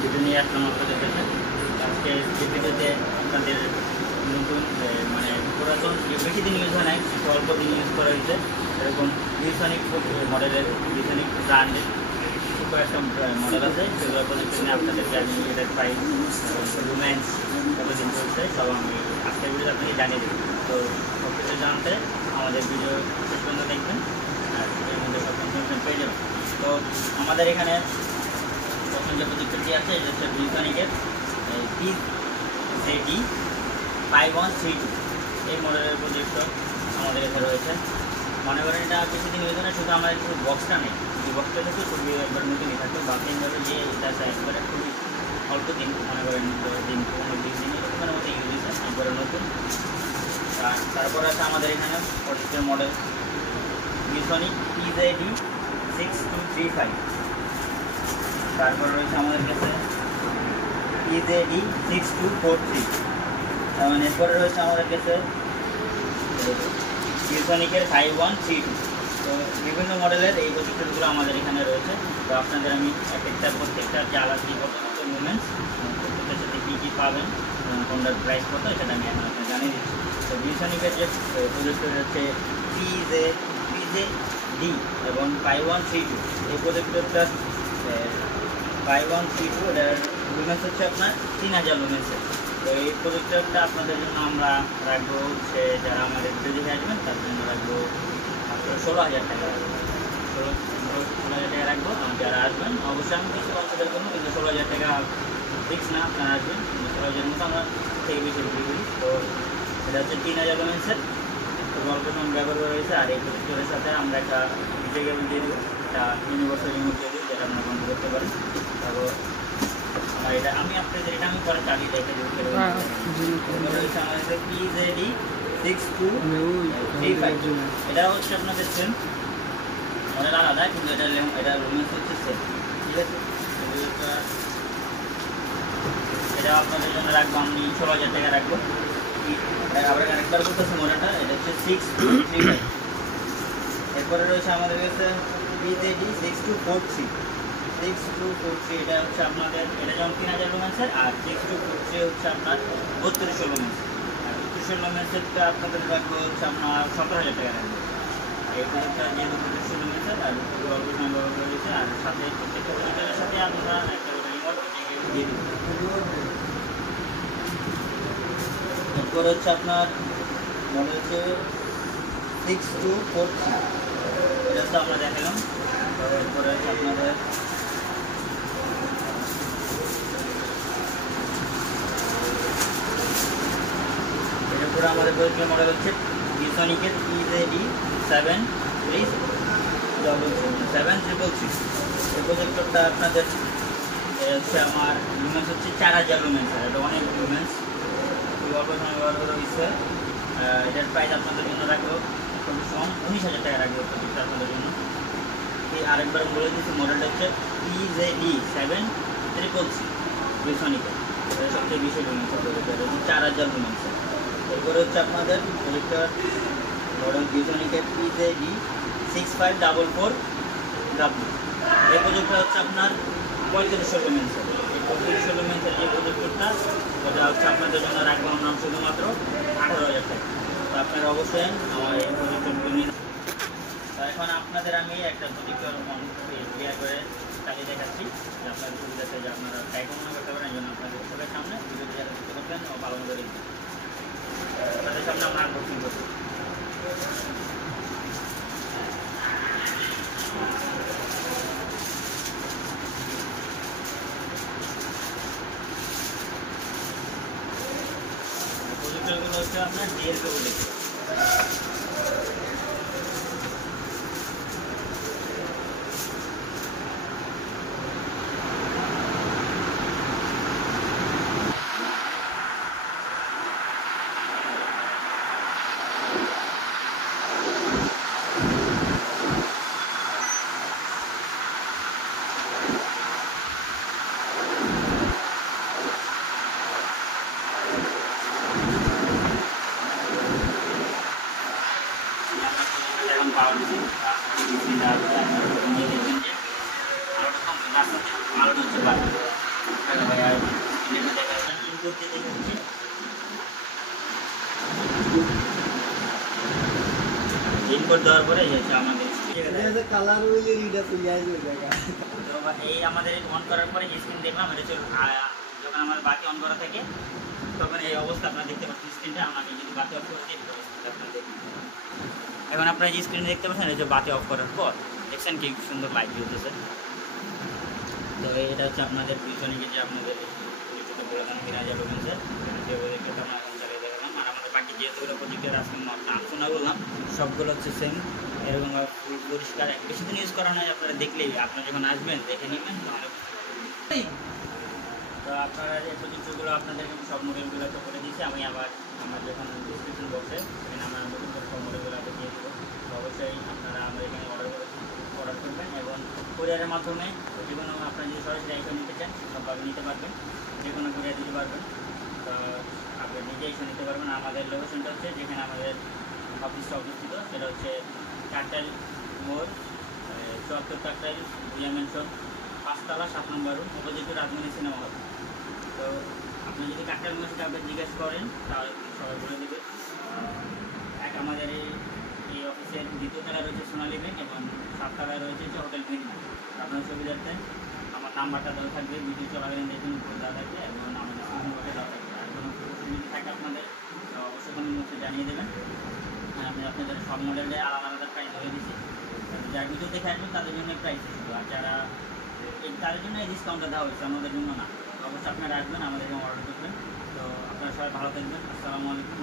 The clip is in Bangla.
ভিডিও নিয়ে আসলাম আপনাদের কাছে। আজকে যে ভিডিওতে আপনাদের নতুন মানে পুরাতন বেশি দিন ইউজ হয় নাই, অল্প দিন ইউজ করা হয়েছে এরকম ভিউসনিক মডেলের ভিউসনিক ব্র্যান্ডের কয়েকটা মডেল আছে, সেগুলো প্রজেক্ট নিয়ে আপনাদেরকে আমি এটার প্রাইস রুমেন্স কতদিন চলছে সব আমি আজকের ভিডিও আপনাকে জানিয়ে দেবো। তো সব কিছু জানতে আমাদের ভিডিও শেষ পর্যন্ত দেখবেন আর এর মধ্যে সব ইনফরমেশন পেয়ে যাবেন। তো আমাদের এখানে প্রথম যে প্রজেক্টটি আছে এটা হচ্ছে ভিউসনিকের PZD5132 এই মডেলের প্রজেক্টর আমাদের এখানে রয়েছে। মনে করেন এটা কিছুদিন ইউজ হয়, শুধু আমাদের শুধু বক্সটা নেই, এই বক্সটা থেকে খুবই একবার নতুনই থাকতো, বাকি ধরে যে এটা একবারে খুবই অল্প দিন, মনে করেন 10 দিন 15-20 দিন এরকমের মতো ইউজ হয়েছে, একবারে নতুন। তারপর আছে আমাদের এখানে প্রজেক্টের মডেল ভিউসনিক PZD6235। তারপর রয়েছে আমাদের কাছে PZD6243। মানে এরপরে রয়েছে আমাদের কাছে ভিউসনিকের 5132। তো বিভিন্ন মডেলের এই প্রজেক্টরগুলো আমাদের এখানে রয়েছে। তো আপনাদের আমি প্রত্যেকটার যে আলাদা কত কত মুভমেন্টস, প্রত্যেকটার সাথে কী কী পাবেন, কোনটার প্রাইস কত সেটা আমি আপনাকে জানিয়ে দিচ্ছি। তো ভিউসনিকের যে প্রজেক্টর হচ্ছে PZD এবং 5132, এই প্রজেক্টরটা 5132 এটার লুমেন্স হচ্ছে আপনার 3000 লুমেন্সের। তো এই প্রজেক্টরটা আপনাদের জন্য আমরা রাখবো হচ্ছে যারা আমাদের ভিডিও দেখে আসবেন তার জন্য রাখবো মাত্র 16,000 টাকা, 16,000 টাকা রাখবো। যারা আসবেন অবশ্যই আমি কিছু কনসিডার করবো, কিন্তু 16,000 টাকা ফিক্স না, আপনারা আসবেন 16,000 মতো আমরা থেকে বেশি বিক্রি করি। তো এটা হচ্ছে 3000 লুমেন্সের, খুব অল্প সময় ব্যবহার করা হয়েছে। আর এই প্রজেক্টরের সাথে আমরা একটা ভিডিও কেবল দিয়ে দেবো, একটা ইউনিভার্সাল রিমোট দিয়ে দেবো, যেটা আপনারা বন্ধ করতে পারেন। তারপর আমার এটা আমি আপনাদের এটা আমি পরে চালিয়ে দেখে দেবো। রয়েছে আমাদের PZD6235, এটা হচ্ছে আপনাদের সেম মডেল আলাদা, কিন্তু এটা লুমেন্স হচ্ছে সেম, ঠিক আছে। এটা আপনাদের জন্য রাখবো আমি 16,000 টাকা রাখবো। আবার আরেকবার বলতেছি মডেলটা, এটা হচ্ছে 6235। এরপরে রয়েছে আমাদের কাছে PZD6243। এটা হচ্ছে আপনাদের, এটা যেমন 3000 লুমেন্সের, আর 6243 হচ্ছে আপনার 3200 লুমেন্স। আর 3200 লুমেন্সেরটা আপনাদের রাখবো হচ্ছে আপনার 17,000 টাকা রাখবো। এই প্রজেক্টটা যেহেতু 3200 লুমেন্সের আর অল্প সময় ব্যবহার করে দিচ্ছে, আর সাথে প্রত্যেকটা প্রজেক্টের সাথে আমরা একটা রিমোট দিয়ে দেবো। এরপর হচ্ছে আপনার মনে হচ্ছে 6243, এটা তো আমরা দেখালাম। এরপরে হচ্ছে আপনাদের এরপরে আমাদের প্রজেক্টের মডেল হচ্ছে ভিউসনিকের PZD733। এই প্রজেক্টরটা আপনাদের হচ্ছে আমার লুমেন্স হচ্ছে 4000 লুমেন্স, এটা অনেক লুমেন্স, খুব অল্প সময় ব্যবহার করা হয়েছে। এটার প্রাইস আপনাদের জন্য রাখবো খুবই কম, 19,000 টাকা রাখবো প্রজেক্টটা আপনাদের জন্য। আরেকবার বলে দিচ্ছি মডেলটা হচ্ছে PZD733 ভিউসনিকের, এটা সবচেয়ে বেশি লুমেন্স প্রজেক্টর, 4000 লুমেন্স। এরপরে হচ্ছে আপনাদের প্রজেক্টর মডেল ভিউসনিকের PZD6544W। এই প্রজেক্টটা হচ্ছে আপনার 3500 লুমেন্সের। এই 3500 লুমেন্সের যে প্রজেক্টরটা, ওটা হচ্ছে আপনাদের জন্য রাখবো আমরা শুধুমাত্র 18,000 টাকা। তো আপনারা অবশ্যই আমার এই প্রজেক্টরগুলো নিন। তো এখন আপনাদের আমি একটা প্রজেক্টর ক্লিয়ার করে চালিয়ে দেখাচ্ছি, যে আপনাদের সুবিধাতে যে আপনারা টাইপও মনে করতে পারেন, এই জন্য আপনাদের সবার সামনে ভিডিও ক্লিয়ার করতে পারবেন ও পালন করে দিন। তাদের সামনে আমরা আনবক্সিং করবো। প্রজেক্টরগুলো হচ্ছে আপনার ডিএলকে প্রজেক্টর। হ্যালো ভাইয়া, ইনপুট দিতে হচ্ছে ইনপুট দেওয়ার পরে এই হচ্ছে আমাদের কালার হইলে রিডা তুই আসবে জায়গা। তো এই আমাদের অন করার পরে স্ক্রিন দেখলাম এটা চল যখন আমার বাতি অন করা থাকে তখন এই অবস্থা আপনারা দেখতে পাচ্ছেন স্ক্রিনটা। আমি যদি বাতি অফ করে দিই আপনারা দেখুন, এখন আপনারা যে স্ক্রিন দেখতে পাচ্ছেন এই যে বাতি অফ করার পর দেখছেন কি সুন্দর লাইট জ্বলতেছে। তো এটা হচ্ছে আপনাদের পিছনে যে আপনাদের পরিচিত প্রধান মিরাজা বলবেন স্যার দেখতে আমরা এখন চালিয়ে দেখালাম। আর আমাদের বাকি যেহেতু প্রজেক্টের আজকে আলোচনা করলাম সবগুলো হচ্ছে সেম এরকম ফুল পরিষ্কার, বেশি দিন ইউজ করা নয়, আপনারা দেখলেই আপনারা যখন আসবেন দেখে নেবেন তাহলে। তো আপনারা এই প্রজেক্টগুলো আপনাদেরকে সব মডেলগুলো তো করে দিয়েছি। আমি আবার আমার যখন ডিসক্রিপশন বক্সে সেখানে আমরা নতুন করে সব মডেলগুলো দিয়ে দেবো। তো অবশ্যই আপনারা আমাদের এখানে অর্ডার করবেন এবং কুরিয়ারের মাধ্যমে যে কোনো আপনারা যদি সরাসরি আইফোন নিতে চান সবভাবে নিতে পারবেন, যে কোনো কুরিয়ার দিতে পারবেন। তো আপনি নিজেই এসে নিতে পারবেন। আমাদের লোকেশনটা হচ্ছে যেখানে আমাদের অফিসটা অবস্থিত সেটা হচ্ছে কাকটাইল মোড়, 74 কাকটাইল ভুইয়া ম্যানশন, 5 তলা 7 number room, opposite Rajmani cinema hall. তো আপনি যদি কাকটাইল মোড় কাউকে জিজ্ঞেস করেন তাহলে সবাই বলে দেবে। এক আমাদের এই অফিসের দ্বিতীয় তলায় রয়েছে সোনালী ব্যাংক এবং 7 তলায় রয়েছে হোটেল মেঘনা। আপনার সুবিধার্থে আমার নাম্বারটা দেওয়া থাকবে, ভিডিও চলাকালীন দেখুন দেওয়া থাকবে এবং আমাদের স্ক্রিনে দেওয়া থাকবে। আর কোনো সুবিধা থাকে আপনাদের অবশ্যই কোনো মুখে জানিয়ে দেবেন। আমি আপনাদের সব মডেলে আলাদা আলাদা প্রাইস ধরে দিচ্ছি। যারা ভিডিও দেখে আসবেন তাদের জন্য প্রাইস ছিল, আর যারা তাদের জন্য এই ডিসকাউন্টটা দেওয়া হয়েছে, আমাদের জন্য না। অবশ্যই আপনারা আসবেন, আমাদের অর্ডার করবেন। তো আপনারা সবাই ভালো থাকবেন। আসসালামু আলাইকুম।